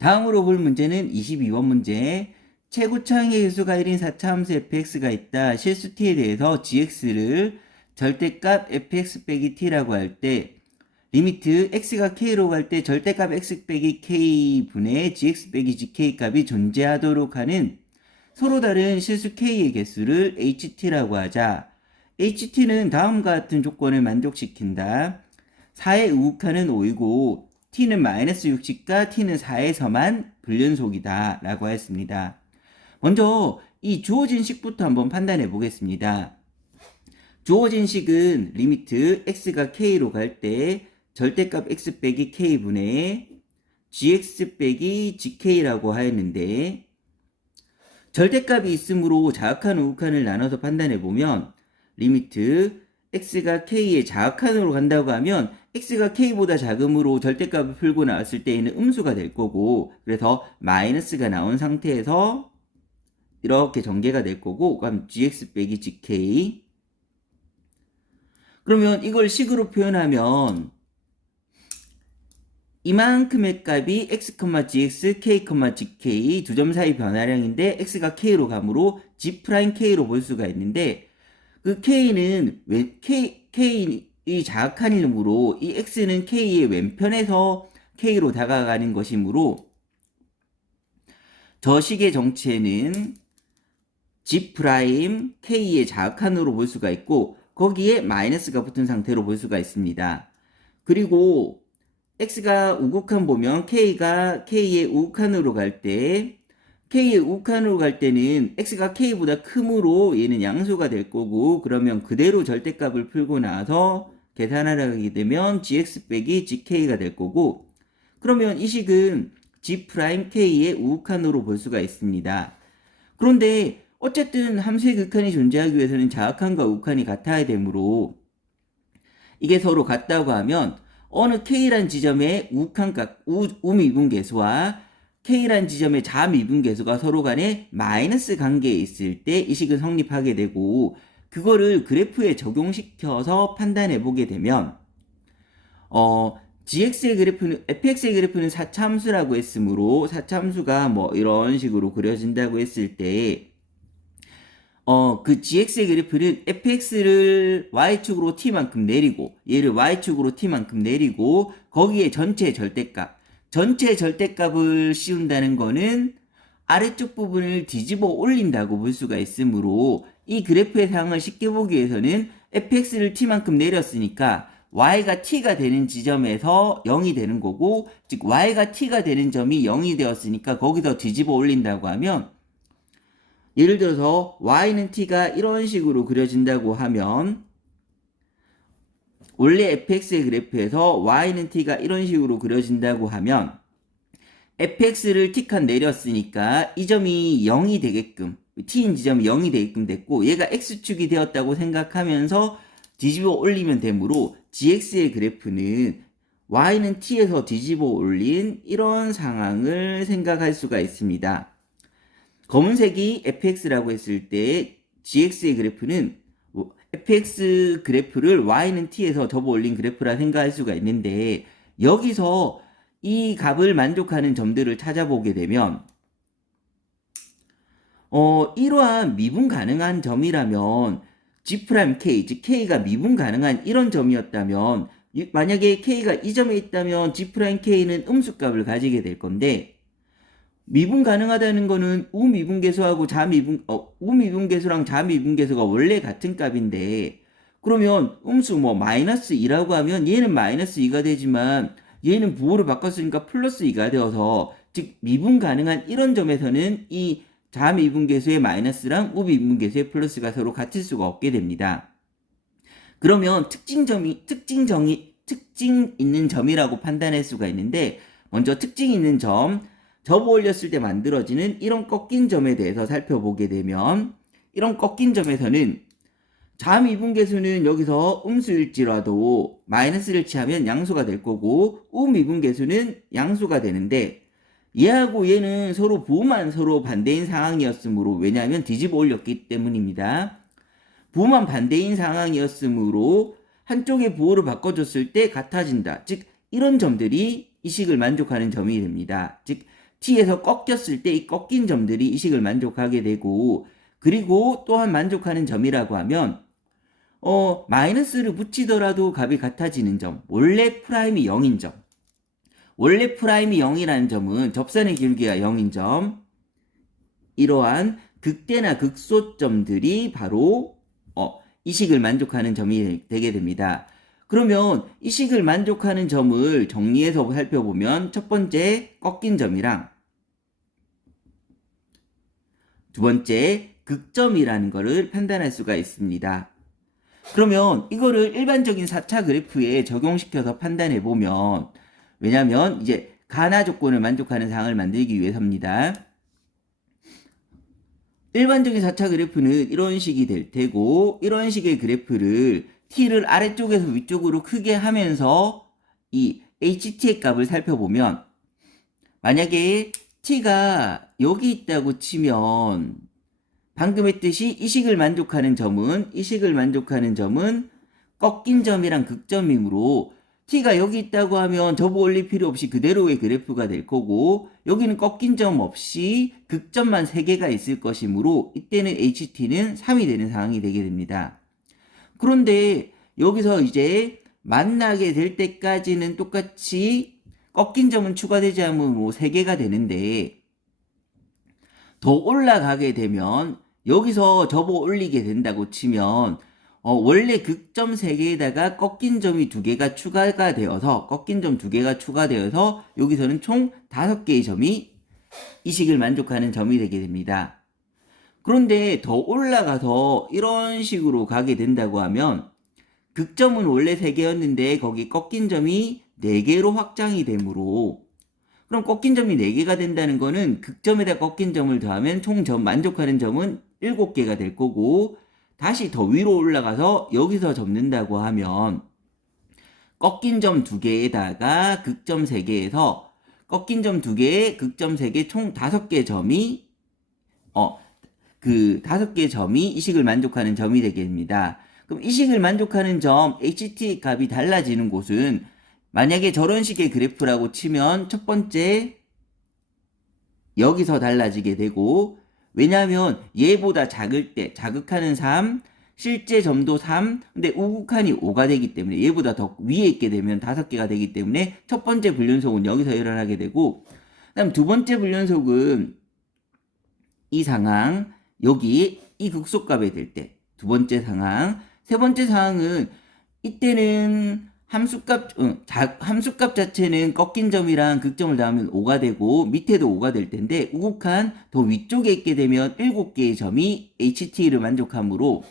다음으로 볼 문제는 22번 문제. 최고차항의 개수가 1인 4차함수 fx가 있다. 실수 t에 대해서 gx를 절대값 fx 빼기 t라고 할 때 리미트 x가 k로 갈 때 절대값 x 빼기 k분의 gx 빼기 gk 값이 존재하도록 하는 서로 다른 실수 k의 개수를 ht라고 하자. ht는 다음과 같은 조건을 만족시킨다. 4의 우극하는 5이고 t는 마이너스 60과 t는 4에서만 불연속이다 라고 했습니다. 먼저 이 주어진 식부터 한번 판단해 보겠습니다. 주어진 식은 리미트 x가 k로 갈 때 절대값 x 빼기 k분의 gx 빼기 gk라고 하였는데 절대값이 있으므로 자악한 우극한을 나눠서 판단해 보면 리미트 x가 k의 자악한으로 간다고 하면 x가 k보다 작음으로 절대값을 풀고 나왔을 때에는 음수가 될 거고, 그래서 마이너스가 나온 상태에서 이렇게 전개가 될 거고, 그럼 gx 빼기 gk. 그러면 이걸 식으로 표현하면 이만큼의 값이 x, gx, k, gk 두 점 사이 변화량인데 x가 k로 가므로 g'k로 볼 수가 있는데, 그 k는 k이 자악한 이름으로 이 x는 k의 왼편에서 k로 다가가는 것이므로 저 식의 정체는 g'k의 자악한으로 볼 수가 있고, 거기에 마이너스가 붙은 상태로 볼 수가 있습니다. 그리고 x가 우극한 보면 k가 k의 우극한으로 갈 때 k의 우극한으로 갈 때는 x가 k보다 크므로 얘는 양수가 될 거고, 그러면 그대로 절대값을 풀고 나서 계산하게 되면 gx 빼기 gk가 될 거고, 그러면 이 식은 g'k의 우극한으로 볼 수가 있습니다. 그런데 어쨌든 함수의 극한이 존재하기 위해서는 자악한과 우극한이 같아야 되므로 이게 서로 같다고 하면 어느 k란 지점의 우극한값, 우미분계수와 k란 지점의 자미분계수가 서로 간에 마이너스 관계에 있을 때 이 식은 성립하게 되고, 그거를 그래프에 적용시켜서 판단해 보게 되면 gx의 그래프는 fx의 그래프는 4차함수라고 했으므로 4차함수가 뭐 이런 식으로 그려진다고 했을 때 그 gx의 그래프는 fx를 y축으로 t만큼 내리고 얘를 y축으로 t만큼 내리고 거기에 전체 절대값을 씌운다는 거는 아래쪽 부분을 뒤집어 올린다고 볼 수가 있으므로 이 그래프의 상황을 쉽게 보기 위해서는 fx를 t만큼 내렸으니까 y가 t가 되는 지점에서 0이 되는 거고, 즉 y가 t가 되는 점이 0이 되었으니까 거기서 뒤집어 올린다고 하면, 예를 들어서 y는 t가 이런 식으로 그려진다고 하면 원래 fx의 그래프에서 y는 t가 이런 식으로 그려진다고 하면 fx를 t칸 내렸으니까 이 점이 0이 되게끔, t인 지점이 0이 되게끔 됐고, 얘가 x축이 되었다고 생각하면서 뒤집어 올리면 되므로 gx의 그래프는 y는 t에서 뒤집어 올린 이런 상황을 생각할 수가 있습니다. 검은색이 fx라고 했을 때 gx의 그래프는 fx 그래프를 y는 t에서 접어 올린 그래프라 생각할 수가 있는데, 여기서 이 값을 만족하는 점들을 찾아보게 되면 이러한 미분 가능한 점이라면 g'k, 즉 k가 미분 가능한 이런 점이었다면, 만약에 k가 이 점에 있다면 g'k는 음수값을 가지게 될 건데, 미분 가능하다는 거는 우미분계수하고 우미분계수랑 자미분계수가 원래 같은 값인데, 그러면 음수 뭐 마이너스 2라고 하면 얘는 마이너스 2가 되지만 얘는 부호를 바꿨으니까 플러스 2가 되어서, 즉 미분 가능한 이런 점에서는 이 자미분계수의 마이너스랑 우미분계수의 플러스가 서로 같을 수가 없게 됩니다. 그러면 특징 있는 점이라고 판단할 수가 있는데, 먼저 특징 있는 점, 접어 올렸을 때 만들어지는 이런 꺾인 점에 대해서 살펴보게 되면, 이런 꺾인 점에서는 자미분계수는 여기서 음수일지라도 마이너스를 취하면 양수가 될 거고, 우미분계수는 양수가 되는데, 얘하고 얘는 서로 부호만 서로 반대인 상황이었으므로, 왜냐하면 뒤집어 올렸기 때문입니다. 부호만 반대인 상황이었으므로 한쪽의 부호를 바꿔줬을 때 같아진다. 즉 이런 점들이 이 식을 만족하는 점이 됩니다. 즉 t에서 꺾였을 때 이 꺾인 점들이 이 식을 만족하게 되고, 그리고 또한 만족하는 점이라고 하면 마이너스를 붙이더라도 값이 같아지는 점, 원래 프라임이 0인 점. 원래 프라임이 0이라는 점은 접선의 길기가 0인 점. 이러한 극대나 극소점들이 바로 이 식을 만족하는 점이 되게 됩니다. 그러면 이 식을 만족하는 점을 정리해서 살펴보면 첫 번째 꺾인 점이랑 두 번째 극점이라는 것을 판단할 수가 있습니다. 그러면 이거를 일반적인 4차 그래프에 적용시켜서 판단해 보면, 왜냐면 이제 가나 조건을 만족하는 상황을 만들기 위해서입니다. 일반적인 4차 그래프는 이런 식이 될 테고, 이런 식의 그래프를 t를 아래쪽에서 위쪽으로 크게 하면서 이 ht의 값을 살펴보면, 만약에 t가 여기 있다고 치면 방금 했듯이 이 식을 만족하는 점은 꺾인 점이랑 극점이므로 t가 여기 있다고 하면 접어 올릴 필요 없이 그대로의 그래프가 될 거고, 여기는 꺾인 점 없이 극점만 3개가 있을 것이므로 이때는 ht는 3이 되는 상황이 되게 됩니다. 그런데 여기서 이제 만나게 될 때까지는 똑같이 꺾인 점은 추가되지 않으면 3개가 되는데, 더 올라가게 되면 여기서 접어 올리게 된다고 치면 원래 극점 3개에다가 꺾인 점이 2개가 추가가 되어서 여기서는 총 5개의 점이 이 식을 만족하는 점이 되게 됩니다. 그런데 더 올라가서 이런 식으로 가게 된다고 하면 극점은 원래 3개였는데 거기 꺾인 점이 4개로 확장이 되므로, 그럼 꺾인 점이 4개가 된다는 거는 극점에다 꺾인 점을 더하면 총 만족하는 점은 7개가 될 거고, 다시 더 위로 올라가서 여기서 접는다고 하면 꺾인 점 2개에다가 극점 3개에서 꺾인 점 2개에 극점 3개 총 5개 점이 그 5개 점이 이 식을 만족하는 점이 되게 됩니다. 그럼 이 식을 만족하는 점 HT 값이 달라지는 곳은, 만약에 저런 식의 그래프라고 치면 첫 번째 여기서 달라지게 되고, 왜냐하면 얘보다 작을 때 자극하는 3, 실제 점도 3, 근데 우극한이 5가 되기 때문에 얘보다 더 위에 있게 되면 5개가 되기 때문에 첫 번째 불연속은 여기서 일어나게 되고, 그 다음 두 번째 불연속은 이 상황, 여기 이 극소값이 될 때 두 번째 상황, 세 번째 상황은 이때는 함수값 자체는 꺾인 점이랑 극점을 더하면 5가 되고 밑에도 5가 될 텐데, 우극한 더 위쪽에 있게 되면 7개의 점이 HT를 만족하므로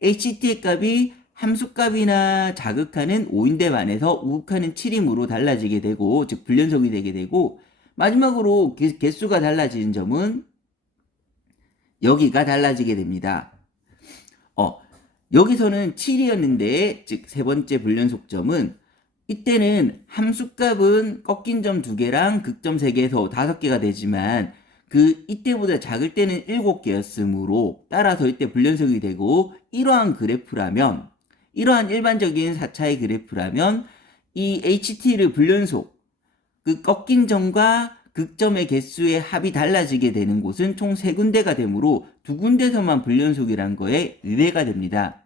HT의 값이 함수값이나 자극하는 5인데 반해서 우극한은 7이므로 달라지게 되고, 즉 불연속이 되게 되고, 마지막으로 개수가 달라지는 점은 여기가 달라지게 됩니다. 여기서는 7이었는데, 즉 세 번째 불연속점은 이때는 함수값은 꺾인 점 2개랑 극점 3개에서 5개가 되지만 이때보다 작을 때는 7개였으므로 따라서 이때 불연속이 되고, 이러한 일반적인 4차의 그래프라면 이 HT를 불연속, 그 꺾인 점과 극점의 개수의 합이 달라지게 되는 곳은 총 3군데가 되므로 2군데서만 불연속이란 거에 위배가 됩니다.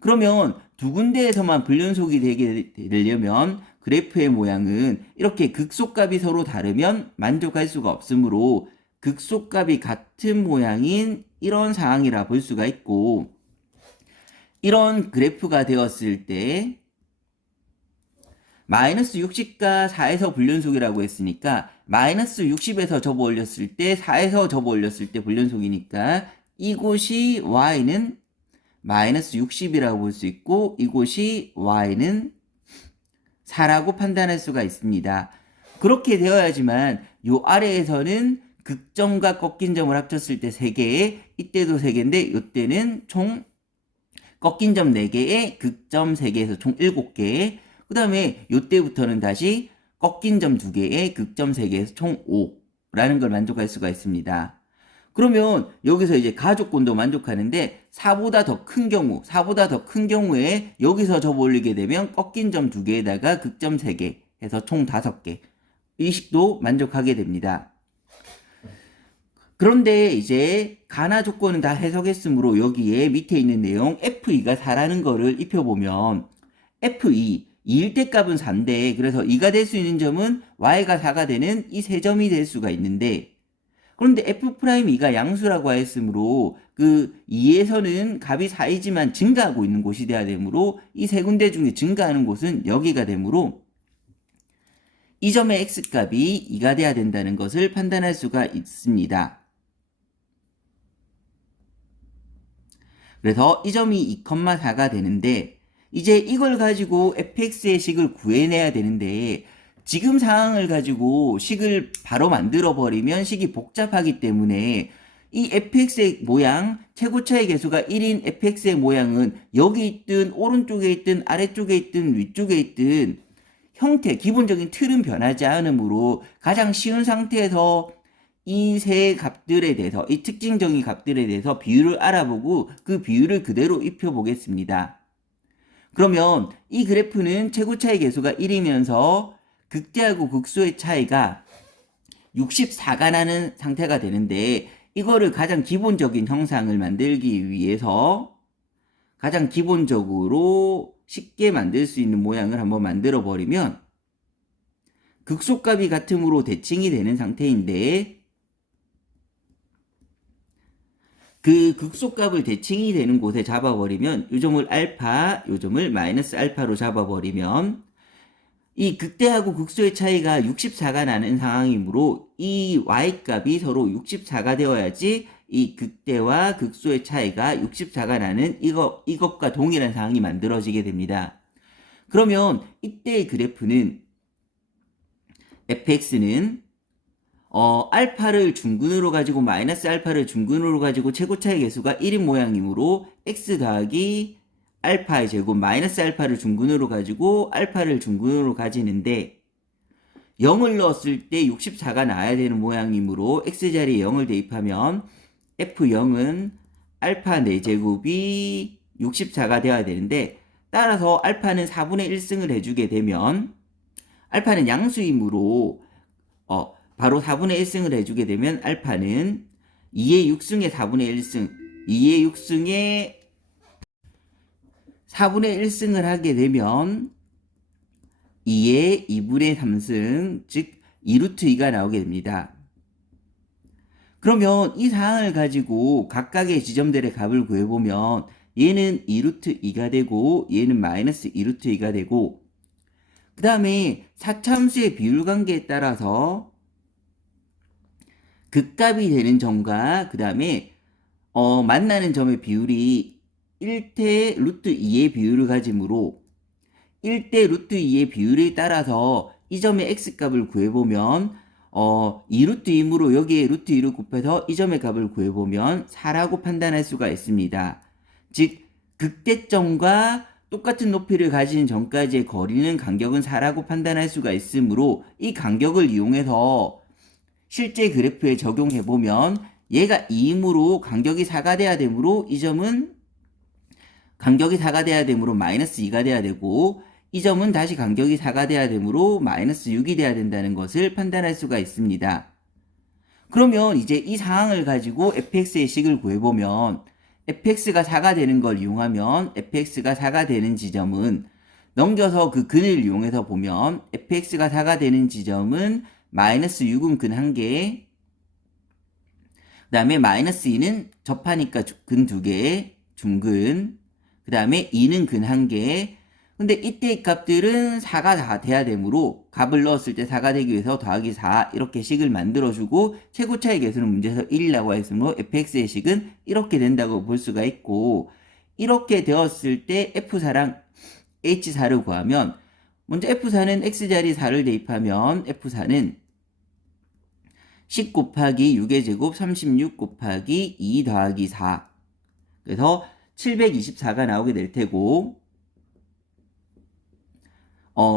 그러면 2군데에서만 불연속이 되게 되려면 그래프의 모양은 이렇게 극소값이 서로 다르면 만족할 수가 없으므로 극소값이 같은 모양인 이런 상황이라 볼 수가 있고, 이런 그래프가 되었을 때 마이너스 60과 4에서 불연속이라고 했으니까 마이너스 60에서 접어 올렸을 때 4에서 접어 올렸을 때 불연속이니까 이곳이 y는 마이너스 60이라고 볼 수 있고, 이곳이 y는 4라고 판단할 수가 있습니다. 그렇게 되어야지만 요 아래에서는 극점과 꺾인 점을 합쳤을 때 3개에, 이때도 3개인데 이때는 총 꺾인 점 4개에 극점 3개에서 총 7개, 그 다음에 이때부터는 다시 꺾인 점 2개에 극점 3개에서 총 5라는 걸 만족할 수가 있습니다. 그러면 여기서 이제 가조건도 만족하는데 4보다 더 큰 경우에 여기서 접어 올리게 되면 꺾인 점 2개에다가 극점 3개 해서 총 5개, 이 식도 만족하게 됩니다. 그런데 이제 가나 조건은 다 해석했으므로 여기에 밑에 있는 내용 F2가 4라는 거를 입혀보면 F2, 2일 때 값은 4인데 그래서 2가 될 수 있는 점은 Y가 4가 되는 이 세 점이 될 수가 있는데 그런데 F'2가 양수라고 하였으므로 그 2에서는 값이 4이지만 증가하고 있는 곳이 돼야 되므로 이 세 군데 중에 증가하는 곳은 여기가 되므로 이 점의 x값이 2가 돼야 된다는 것을 판단할 수가 있습니다. 그래서 이 점이 2,4가 되는데 이제 이걸 가지고 fx의 식을 구해내야 되는데 지금 상황을 가지고 식을 바로 만들어 버리면 식이 복잡하기 때문에 이 fx의 모양, 최고차의 개수가 1인 fx의 모양은 여기 있든 오른쪽에 있든 아래쪽에 있든 위쪽에 있든 형태, 기본적인 틀은 변하지 않으므로 가장 쉬운 상태에서 이 세 값들에 대해서, 이 특징적인 값들에 대해서 비율을 알아보고 그 비율을 그대로 입혀보겠습니다. 그러면 이 그래프는 최고차의 개수가 1이면서 극대하고 극소의 차이가 64가 나는 상태가 되는데 이거를 가장 기본적인 형상을 만들기 위해서 가장 기본적으로 쉽게 만들 수 있는 모양을 한번 만들어 버리면 극소값이 같음으로 대칭이 되는 상태인데 그 극소값을 대칭이 되는 곳에 잡아버리면 이 점을 알파, 이 점을 마이너스 알파로 잡아버리면 이 극대하고 극소의 차이가 64가 나는 상황이므로 이 y값이 서로 64가 되어야지 이 극대와 극소의 차이가 64가 나는 이것과 동일한 상황이 만들어지게 됩니다. 그러면 이때의 그래프는 fx는 알파를 중근으로 가지고 마이너스 알파를 중근으로 가지고 최고차의 개수가 1인 모양이므로 x 더하기 알파의 제곱 마이너스 알파를 중근으로 가지고 알파를 중근으로 가지는데 0을 넣었을 때 64가 나와야 되는 모양이므로 x자리에 0을 대입하면 f0은 알파 4제곱이 64가 되어야 되는데 따라서 알파는 4분의 1승을 해주게 되면 알파는 양수이므로 바로 4분의 1승을 해주게 되면 알파는 2의 6승의 4분의 1승 2의 6승의 4분의 1승을 하게 되면 2의 2분의 3승 즉 2루트 2가 나오게 됩니다. 그러면 이 상황을 가지고 각각의 지점들의 값을 구해보면 얘는 2루트 2가 되고 얘는 마이너스 2루트 2가 되고 그 다음에 4차함수의 비율 관계에 따라서 극값이 되는 점과 그 다음에 만나는 점의 비율이 1대 루트 2의 비율을 가지므로 1대 루트 2의 비율에 따라서 이 점의 x값을 구해보면 2루트 2이므로 여기에 루트 2를 곱해서 이 점의 값을 구해보면 4라고 판단할 수가 있습니다. 즉 극대점과 똑같은 높이를 가진 점까지의 거리는 간격은 4라고 판단할 수가 있으므로 이 간격을 이용해서 실제 그래프에 적용해보면 얘가 2이므로 간격이 4가 돼야 되므로 이 점은 간격이 4가 돼야 되므로 마이너스 2가 돼야 되고 이 점은 다시 간격이 4가 돼야 되므로 마이너스 6이 돼야 된다는 것을 판단할 수가 있습니다. 그러면 이제 이 상황을 가지고 fx의 식을 구해보면 fx가 4가 되는 걸 이용하면 fx가 4가 되는 지점은 넘겨서 그 근을 이용해서 보면 fx가 4가 되는 지점은 마이너스 6은 근 1개 그 다음에 마이너스 2는 접하니까 근 2개 중근 그 다음에 2는 근 1개 근데 이때의 값들은 4가 다 돼야 되므로 값을 넣었을 때 4가 되기 위해서 더하기 4 이렇게 식을 만들어주고 최고차의 개수는 문제에서 1이라고 했으므로 fx의 식은 이렇게 된다고 볼 수가 있고 이렇게 되었을 때 f4랑 h4를 구하면 먼저 f4는 x자리 4를 대입하면 f4는 10 곱하기 6의 제곱 36 곱하기 2 더하기 4 그래서 724가 나오게 될 테고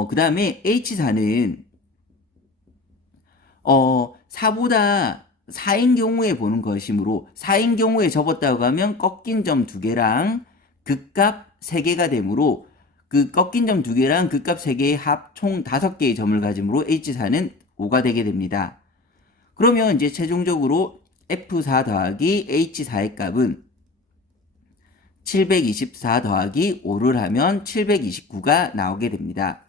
그 다음에 H4는 4보다 4인 경우에 보는 것이므로 4인 경우에 접었다고 하면 꺾인 점 2개랑 극값 3개가 되므로 그 꺾인 점 2개랑 극값 3개의 합 총 5개의 점을 가지므로 H4는 5가 되게 됩니다. 그러면 이제 최종적으로 F4 더하기 H4의 값은 724 더하기 5를 하면 729가 나오게 됩니다.